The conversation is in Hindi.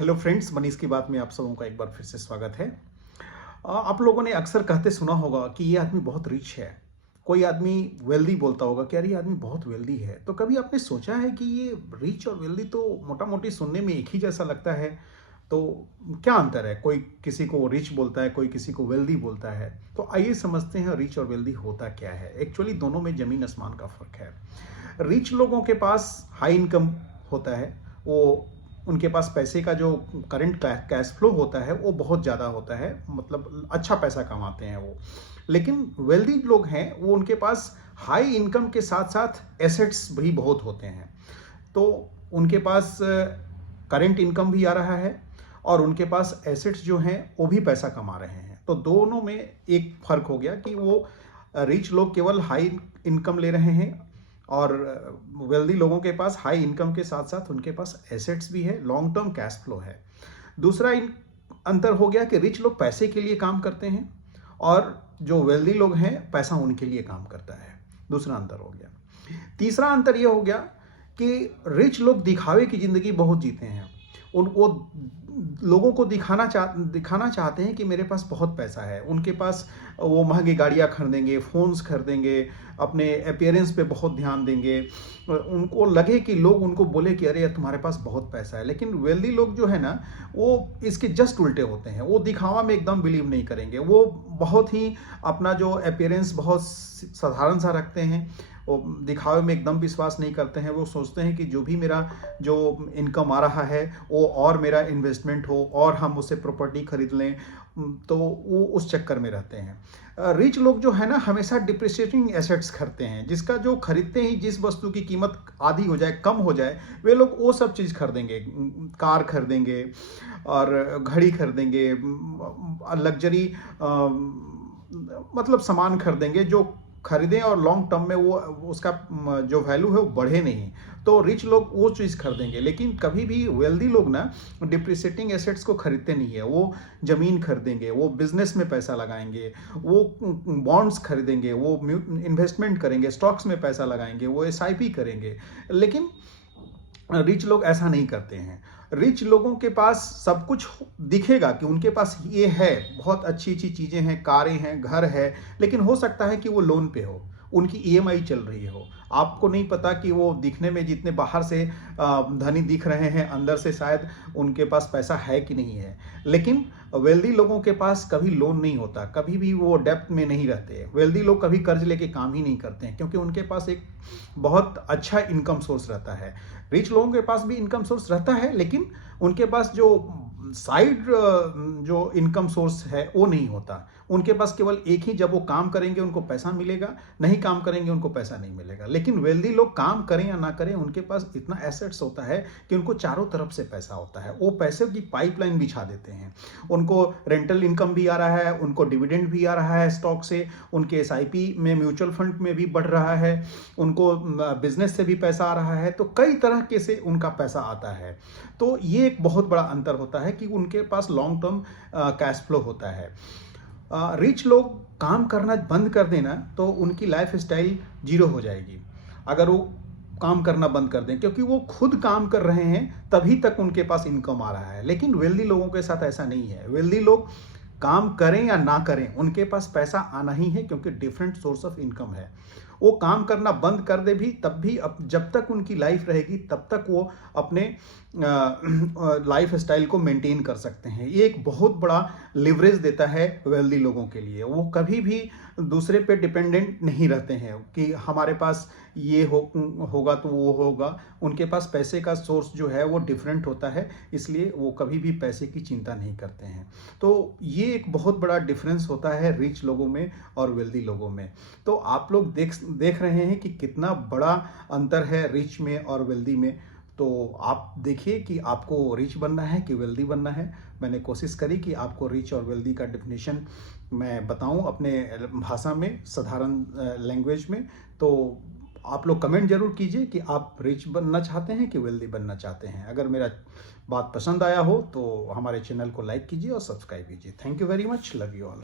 हेलो फ्रेंड्स, मनीष की बात में आप सबों का एक बार फिर से स्वागत है। आप लोगों ने अक्सर कहते सुना होगा कि ये आदमी बहुत रिच है। कोई आदमी वेल्दी बोलता होगा कि अरे ये आदमी बहुत वेल्दी है। तो कभी आपने सोचा है कि ये रिच और वेल्दी तो मोटा मोटी सुनने में एक ही जैसा लगता है। तो क्या अंतर है? कोई किसी को रिच बोलता है, कोई किसी को वेल्दी बोलता है। तो आइए समझते हैं रिच और वेल्दी होता क्या है। एक्चुअली दोनों में जमीन आसमान का फर्क है। रिच लोगों के पास हाई इनकम होता है। वो उनके पास पैसे का जो करंट कैश फ्लो होता है वो बहुत ज़्यादा होता है, मतलब अच्छा पैसा कमाते हैं वो। लेकिन वेल्दी लोग हैं वो, उनके पास हाई इनकम के साथ साथ एसेट्स भी बहुत होते हैं। तो उनके पास करंट इनकम भी आ रहा है और उनके पास एसेट्स जो हैं वो भी पैसा कमा रहे हैं। तो दोनों में एक फ़र्क हो गया कि वो रिच लोग केवल हाई इनकम ले रहे हैं और वेल्दी लोगों के पास हाई इनकम के साथ साथ उनके पास एसेट्स भी है, लॉन्ग टर्म कैश फ्लो है। दूसरा अंतर हो गया कि रिच लोग पैसे के लिए काम करते हैं और जो वेल्दी लोग हैं पैसा उनके लिए काम करता है। दूसरा अंतर हो गया। तीसरा अंतर यह हो गया कि रिच लोग दिखावे की ज़िंदगी बहुत जीते हैं। उन वो लोगों को दिखाना चाहते हैं कि मेरे पास बहुत पैसा है। उनके पास वो महंगी गाड़ियाँ खरीदेंगे, फ़ोन्स खरीदेंगे, अपने अपीयरेंस पे बहुत ध्यान देंगे। उनको लगे कि लोग उनको बोले कि अरे तुम्हारे पास बहुत पैसा है। लेकिन वेल्दी लोग जो है ना, वो इसके जस्ट उल्टे होते हैं। वो दिखावा में एकदम बिलीव नहीं करेंगे। वो बहुत ही अपना जो अपीयरेंस बहुत साधारण सा रखते हैं। वो दिखावे में एकदम विश्वास नहीं करते हैं। वो सोचते हैं कि जो भी मेरा जो इनकम आ रहा है वो और मेरा इन्वेस्टमेंट हो और हम उससे प्रॉपर्टी खरीद लें। तो वो उस चक्कर में रहते हैं। रिच लोग जो है ना, हमेशा डिप्रिशिएटिंग एसेट्स खरीदते हैं, जिसका जो खरीदते ही जिस वस्तु की कीमत आधी हो जाए, कम हो जाए, वे लोग वो सब चीज़ खरीदेंगे। कार खरीदेंगे और घड़ी खरीदेंगे, लग्जरी मतलब सामान खरीदेंगे जो खरीदें और लॉन्ग टर्म में वो उसका जो वैल्यू है वो बढ़े नहीं। तो रिच लोग वो चीज़ खरीदेंगे। लेकिन कभी भी वेल्दी लोग ना डिप्रिसिएटिंग एसेट्स को खरीदते नहीं है। वो ज़मीन खरीदेंगे, वो बिजनेस में पैसा लगाएंगे, वो बॉन्ड्स खरीदेंगे, वो इन्वेस्टमेंट करेंगे, स्टॉक्स में पैसा लगाएंगे, वो एसआईपी करेंगे। लेकिन रिच लोग ऐसा नहीं करते हैं। रिच लोगों के पास सब कुछ दिखेगा कि उनके पास ये है, बहुत अच्छी अच्छी चीज़ें हैं, कारें हैं, घर है, लेकिन हो सकता है कि वो लोन पे हो, उनकी ईएमआई चल रही हो। आपको नहीं पता कि वो दिखने में जितने बाहर से धनी दिख रहे हैं, अंदर से शायद उनके पास पैसा है कि नहीं है। लेकिन वेल्दी लोगों के पास कभी लोन नहीं होता, कभी भी वो डेप्थ में नहीं रहते। वेल्दी लोग कभी कर्ज लेके काम ही नहीं करते हैं, क्योंकि उनके पास एक बहुत अच्छा इनकम सोर्स रहता है। रिच लोगों के पास भी इनकम सोर्स रहता है, लेकिन उनके पास जो साइड जो इनकम सोर्स है वो नहीं होता। उनके पास केवल एक ही, जब वो काम करेंगे उनको पैसा मिलेगा, नहीं काम करेंगे उनको पैसा नहीं मिलेगा। लेकिन वेल्दी लोग काम करें या ना करें, उनके पास इतना एसेट्स होता है कि उनको चारों तरफ से पैसा होता है। वो पैसे की पाइपलाइन बिछा देते हैं। उनको रेंटल इनकम भी आ रहा है, उनको डिविडेंड भी आ रहा है स्टॉक से, उनके एसआईपी में, म्यूचुअल फंड में भी बढ़ रहा है, उनको बिजनेस से भी पैसा आ रहा है। तो कई तरह के से उनका पैसा आता है। तो ये एक बहुत बड़ा अंतर होता है कि उनके पास लॉन्ग टर्म कैश फ्लो होता है। रिच लोग काम करना बंद कर देना तो उनकी लाइफ स्टाइल जीरो हो जाएगी। अगर वो काम करना बंद कर दें, क्योंकि वो खुद काम कर रहे हैं तभी तक उनके पास इनकम आ रहा है। लेकिन वेल्दी लोगों के साथ ऐसा नहीं है। वेल्दी लोग काम करें या ना करें, उनके पास पैसा आना ही है, क्योंकि डिफरेंट सोर्स ऑफ इनकम है। वो काम करना बंद कर दे भी तब भी, जब तक उनकी लाइफ रहेगी तब तक वो अपने लाइफ स्टाइल को मेंटेन कर सकते हैं। ये एक बहुत बड़ा लिवरेज देता है वेल्दी लोगों के लिए। वो कभी भी दूसरे पे डिपेंडेंट नहीं रहते हैं कि हमारे पास ये होगा तो वो होगा। उनके पास पैसे का सोर्स जो है वो डिफरेंट होता है, इसलिए वो कभी भी पैसे की चिंता नहीं करते हैं। तो ये एक बहुत बड़ा डिफरेंस होता है रिच लोगों में और वेल्दी लोगों में। तो आप लोग देख रहे हैं कि कितना बड़ा अंतर है रिच में और वेल्दी में। तो आप देखिए कि आपको रिच बनना है कि वेल्दी बनना है। मैंने कोशिश करी कि आपको रिच और वेल्दी का डेफिनेशन मैं बताऊं अपने भाषा में, साधारण लैंग्वेज में। तो आप लोग कमेंट जरूर कीजिए कि आप रिच बनना चाहते हैं कि वेल्दी बनना चाहते हैं। अगर मेरा बात पसंद आया हो तो हमारे चैनल को लाइक कीजिए और सब्सक्राइब कीजिए। Thank you very much, love you all.